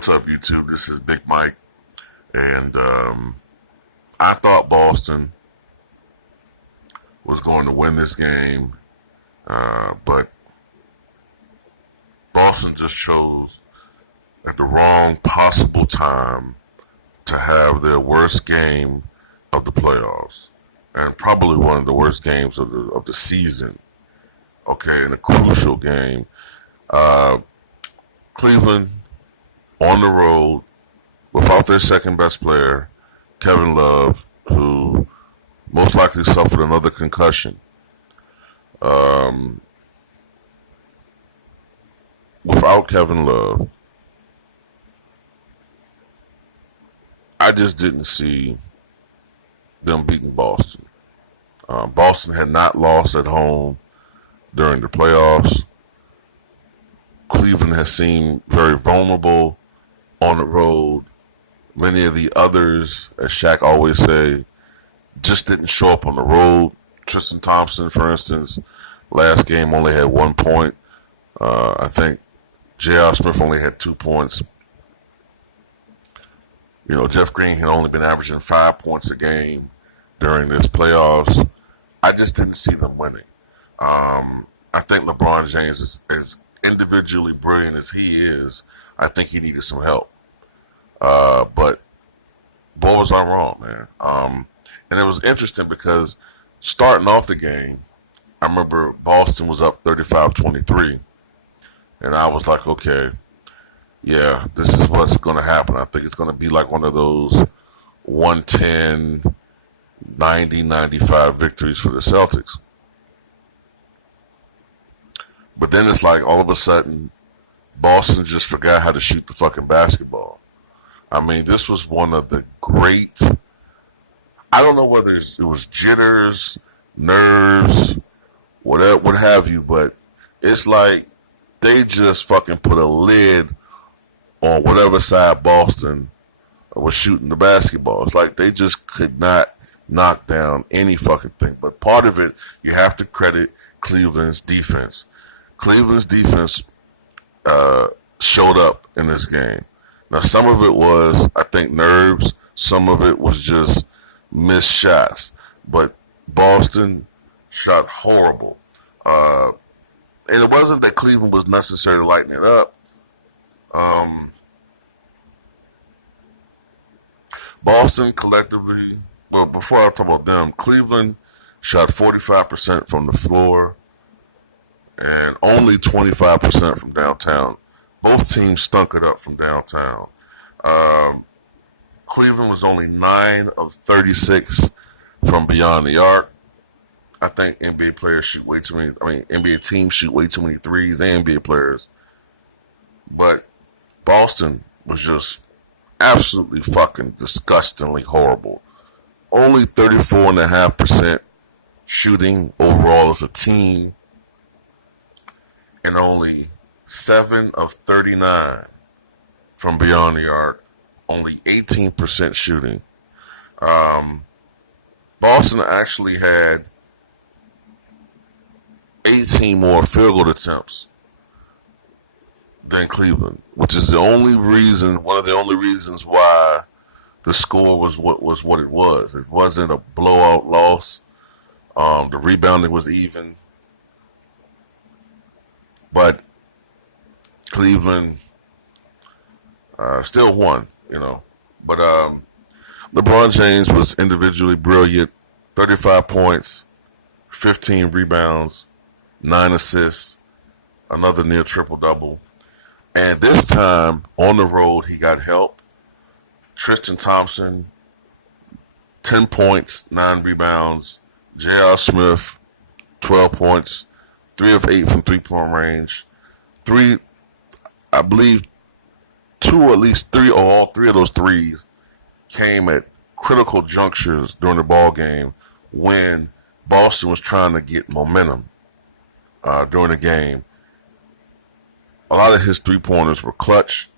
What's up, YouTube? This is Big Mike, and I thought Boston was going to win this game, but Boston just chose at the wrong possible time to have their worst game of the playoffs, and probably one of the worst games of the season. Okay, in a crucial game, Cleveland on the road without their second best player, Kevin Love, who most likely suffered another concussion. Without Kevin Love, I just didn't see them beating Boston. Boston had not lost at home during the playoffs. Cleveland has seemed very vulnerable on the road. Many of the others, as Shaq always say, just didn't show up on the road. Tristan Thompson, for instance, last game only had 1 point. I think J.R. Smith only had 2 points. You know, Jeff Green had only been averaging 5 points a game during this playoffs. I just didn't see them winning. I think LeBron James is as individually brilliant as he is. I think he needed some help. But boy, was I wrong, man. And it was interesting because starting off the game, I remember Boston was up 35-23. And I was like, okay, yeah, this is what's going to happen. I think it's going to be like one of those 110, 90, 95 victories for the Celtics. But then it's like all of a sudden, Boston just forgot how to shoot the fucking basketball. I mean, this was one of the great, I don't know whether it was jitters, nerves, whatever, what have you, but it's like they just fucking put a lid on whatever side Boston was shooting the basketball. It's like they just could not knock down any fucking thing. But part of it, you have to credit Cleveland's defense. Cleveland's defense showed up in this game. Now, some of it was, I think, nerves. Some of it was just missed shots. But Boston shot horrible. And it wasn't that Cleveland was necessarily lighting it up. Boston collectively, well, before I talk about them, Cleveland shot 45% from the floor and only 25% from downtown. Both teams stunk it up from downtown. Cleveland was only 9 of 36 from beyond the arc. I think NBA players shoot way too many. NBA teams shoot way too many threes, and NBA players. But Boston was just absolutely fucking disgustingly horrible. Only 34.5% shooting overall as a team, and only 7 of 39 from beyond the arc. Only 18% shooting. Boston actually had 18 more field goal attempts than Cleveland, which is one of the only reasons why the score was what it was. It wasn't a blowout loss. The rebounding was even. But Cleveland still won, you know. But LeBron James was individually brilliant. 35 points, 15 rebounds, 9 assists, another near triple-double. And this time, on the road, he got help. Tristan Thompson, 10 points, 9 rebounds. J.R. Smith, 12 points, 3 of 8 from three-point range. I believe 2 or at least 3 or all 3 of those threes came at critical junctures during the ball game when Boston was trying to get momentum during the game. A lot of his three-pointers were clutch,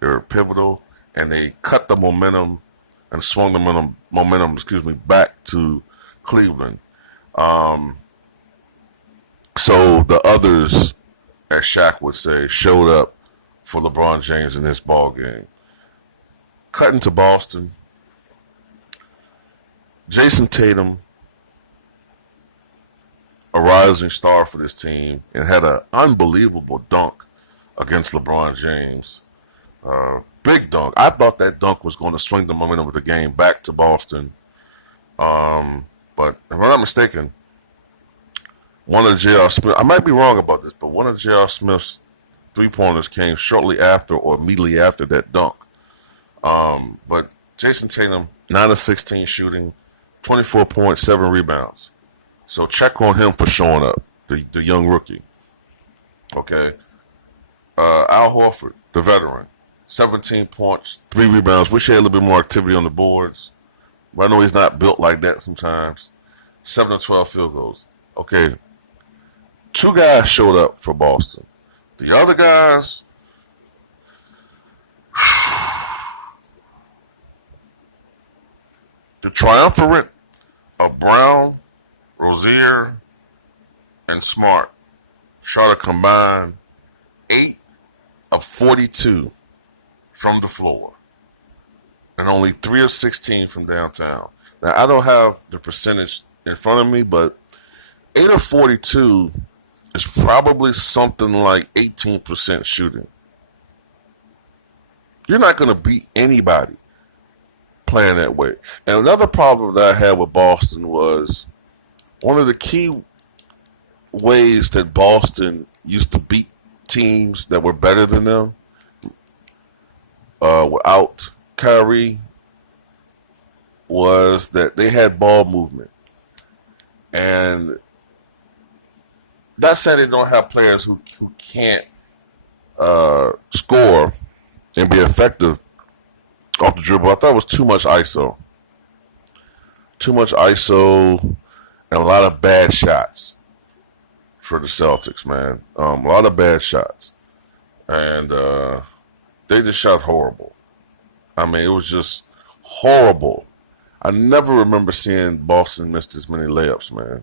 they were pivotal, and they cut the momentum and swung the momentum back to Cleveland. So the others, as Shaq would say, showed up for LeBron James in this ball game. Cutting to Boston, Jason Tatum, a rising star for this team, and had an unbelievable dunk against LeBron James. Big dunk. I thought that dunk was going to swing the momentum of the game back to Boston. But if I'm not mistaken, one of J.R. Smith, I might be wrong about this, but one of J.R. Smith's three-pointers came shortly after or immediately after that dunk. But Jason Tatum, 9 of 16 shooting, 24 points, 7 rebounds. So check on him for showing up, the young rookie. Okay. Al Horford, the veteran, 17 points, 3 rebounds. Wish he had a little bit more activity on the boards. But I know he's not built like that sometimes. 7 of 12 field goals. Okay. 2 guys showed up for Boston. The other guys, the triumvirate of Brown, Rozier, and Smart shot a combined 8 of 42 from the floor and only 3 of 16 from downtown. Now, I don't have the percentage in front of me, but 8 of 42 is probably something like 18% shooting. You're not going to beat anybody playing that way. And another problem that I had with Boston was one of the key ways that Boston used to beat teams that were better than them without Kyrie was that they had ball movement. And that's saying they don't have players who can't score and be effective off the dribble. I thought it was too much ISO. Too much ISO and a lot of bad shots for the Celtics, man. A lot of bad shots. And they just shot horrible. I mean, it was just horrible. I never remember seeing Boston miss this many layups, man.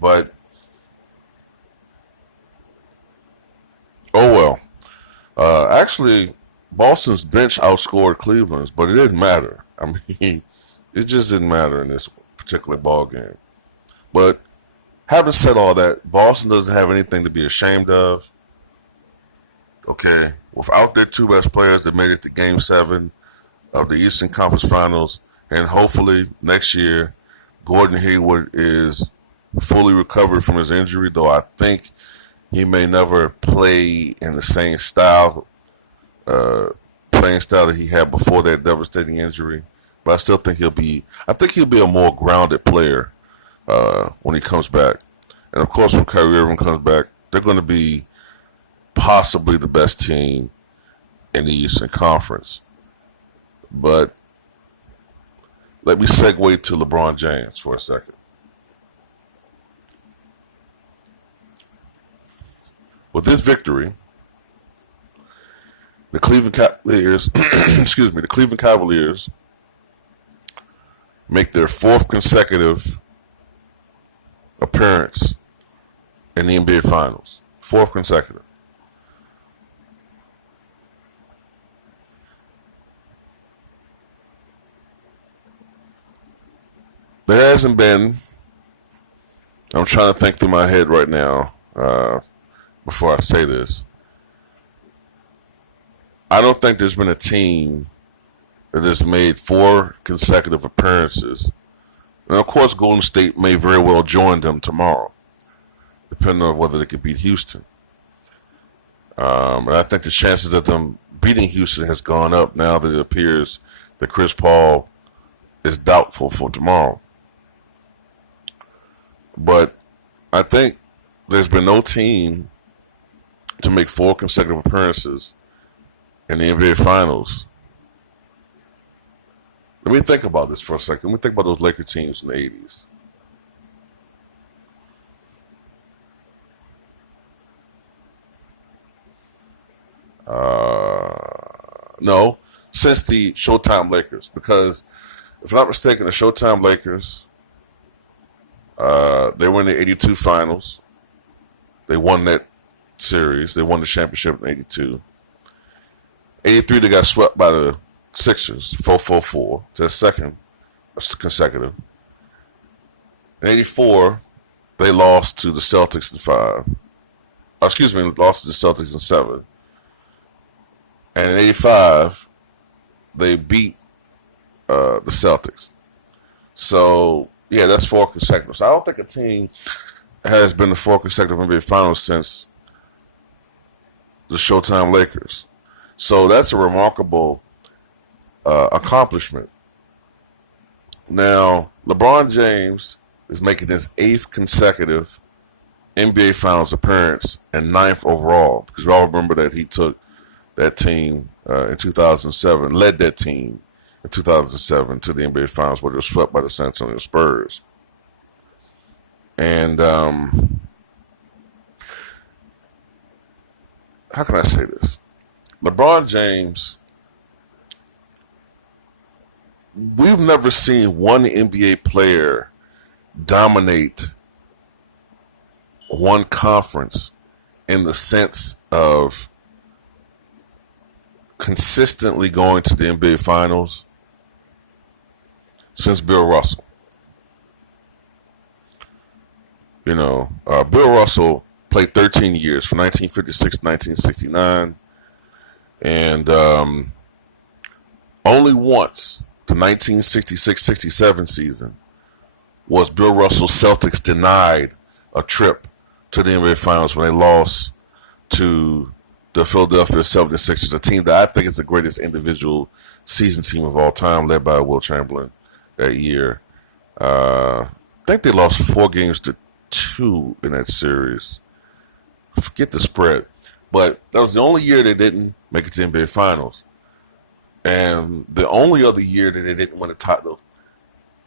But, oh well. Actually, Boston's bench outscored Cleveland's, but it didn't matter. I mean, it just didn't matter in this particular ball game. But having said all that, Boston doesn't have anything to be ashamed of. Okay, without their 2 best players that made it to Game 7 of the Eastern Conference Finals, and hopefully next year, Gordon Hayward is fully recovered from his injury, though I think he may never play in the same playing style that he had before that devastating injury. But I still think he'll be a more grounded player when he comes back. And of course, when Kyrie Irving comes back, they're going to be possibly the best team in the Eastern Conference. But let me segue to LeBron James for a second. With this victory, the Cleveland Cavaliers, the Cleveland Cavaliers make their 4th consecutive appearance in the NBA Finals. 4th consecutive. There hasn't been, I'm trying to think through my head right now before I say this. I don't think there's been a team that has made 4 consecutive appearances. And of course, Golden State may very well join them tomorrow, depending on whether they can beat Houston. And I think the chances of them beating Houston has gone up now that it appears that Chris Paul is doubtful for tomorrow. But I think there's been no team to make 4 consecutive appearances in the NBA Finals. Let me think about this for a second. Let me think about those Laker teams in the 80s. No, since the Showtime Lakers. Because, if I'm not mistaken, the Showtime Lakers, they were in the 82 Finals. They won that series. They won the championship in 82. 83, they got swept by the Sixers, 4-4-4. It's their second consecutive. In 84, they lost to the Celtics in 5. Lost to the Celtics in 7. And in 85, they beat the Celtics. So, yeah, that's 4 consecutive. So I don't think a team has been the 4 consecutive NBA Finals since the Showtime Lakers. So that's a remarkable accomplishment. Now, LeBron James is making his 8th consecutive NBA Finals appearance and 9th overall, because we all remember that he took that team in 2007, led that team in 2007 to the NBA Finals, where they were swept by the San Antonio Spurs. And how can I say this? LeBron James, we've never seen one NBA player dominate one conference in the sense of consistently going to the NBA Finals since Bill Russell. You know, Bill Russell played 13 years, from 1956 to 1969. And only once, the 1966-67 season, was Bill Russell's Celtics denied a trip to the NBA Finals when they lost to the Philadelphia 76ers, a team that I think is the greatest individual season team of all time, led by Will Chamberlain that year. I think they lost 4-2 in that series. Forget the spread. But that was the only year they didn't make it to the NBA Finals. And the only other year that they didn't win the title,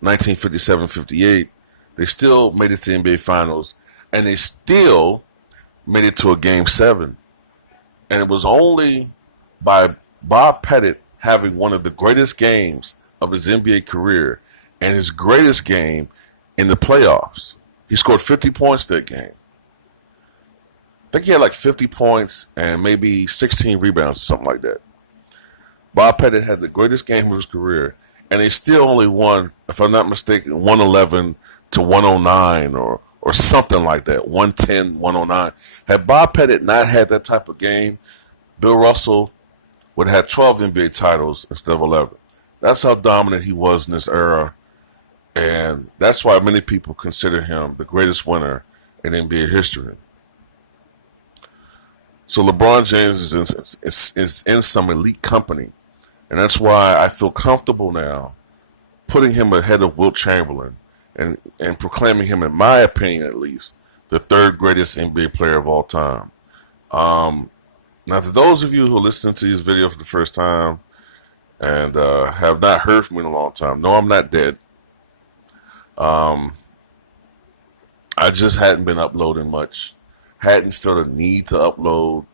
1957-58, they still made it to the NBA Finals. And they still made it to a Game 7. And it was only by Bob Pettit having one of the greatest games of his NBA career and his greatest game in the playoffs. He scored 50 points that game. I think he had like 50 points and maybe 16 rebounds or something like that. Bob Pettit had the greatest game of his career, and they still only won, if I'm not mistaken, 111 to 109 or something like that, 110, 109. Had Bob Pettit not had that type of game, Bill Russell would have had 12 NBA titles instead of 11. That's how dominant he was in this era, and that's why many people consider him the greatest winner in NBA history. So LeBron James is in some elite company, and that's why I feel comfortable now putting him ahead of Wilt Chamberlain and proclaiming him, in my opinion at least, the 3rd greatest NBA player of all time. Now, to those of you who are listening to these videos for the first time and have not heard from me in a long time, no, I'm not dead. I just hadn't been uploading much. Hadn't felt a need to upload.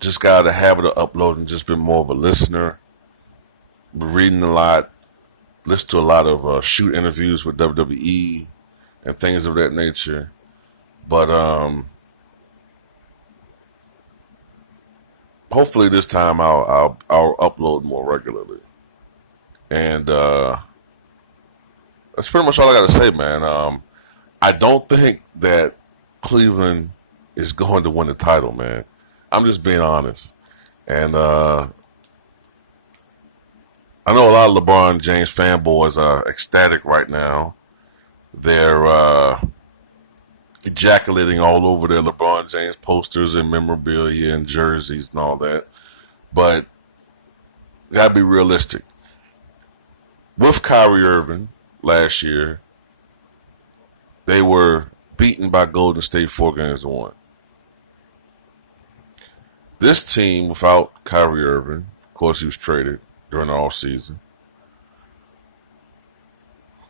Just got out of the habit of uploading, just been more of a listener. Been reading a lot. Listened to a lot of shoot interviews with WWE and things of that nature. But hopefully this time I'll upload more regularly. And that's pretty much all I got to say, man. I don't think that Cleveland is going to win the title, man. I'm just being honest. And I know a lot of LeBron James fanboys are ecstatic right now. They're ejaculating all over their LeBron James posters and memorabilia and jerseys and all that. But you gotta be realistic. With Kyrie Irving last year, they were beaten by Golden State 4-1. This team, without Kyrie Irving, of course he was traded during the offseason,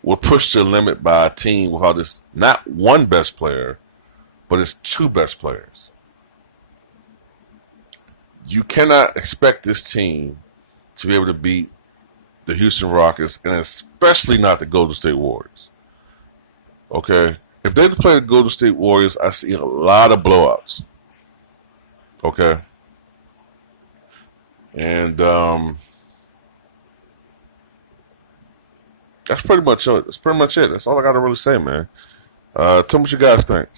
were pushed to the limit by a team without its not one best player, but its 2 best players. You cannot expect this team to be able to beat the Houston Rockets, and especially not the Golden State Warriors. Okay? If they play the Golden State Warriors, I see a lot of blowouts. Okay. And that's pretty much it. That's pretty much it. That's all I got to really say, man. Tell me what you guys think.